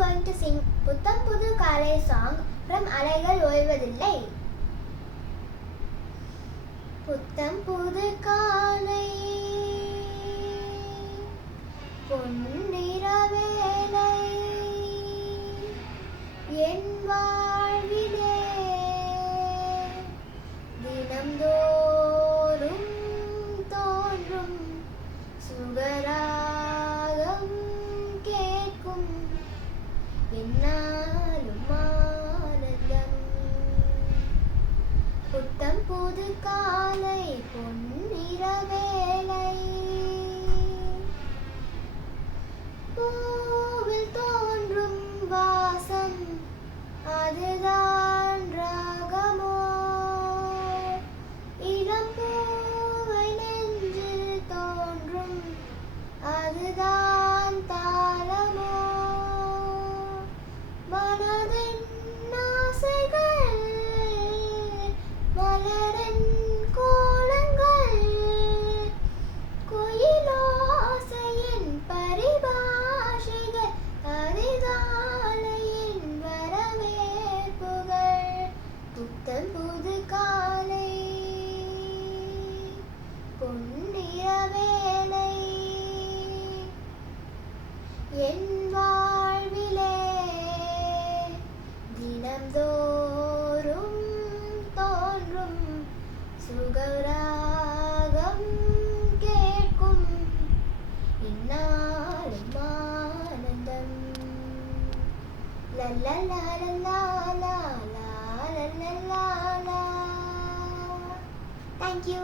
going to sing புத்தம் புது காலை song from அலைகள் ஓய்வதில்லை. புத்தம் புது காலை பொன்னிற வேளை என் வாழ்விலே தினம்தோறும் தோன்றும் சுகராகம் கேட்கும் என்னாலும் ஆனந்தம். புத்தம் புது காலை பொன்னிற வேளை பூவில் தோன்றும் வாசம் அதுதான் ராகமோ, இளம் பூவை நெஞ்சில் தோன்றும் அதுதான் தாளமோ, மனதின் ஆசைகள் மலரின் கோலங்கள் குயிலோசையின் பரிபாஷைகள் அதிகாலையின் வரவேற்புகள். புத்தம் புது காலை பொன்னிற வேளை என் வாழ்விலே தினம்தோறும் தோன்றும் சுகராகம் கேட்கும் இந்நாளும் ஆனந்தம். லல்லலா லல்லா லா லா லல்லா லா. Thank you.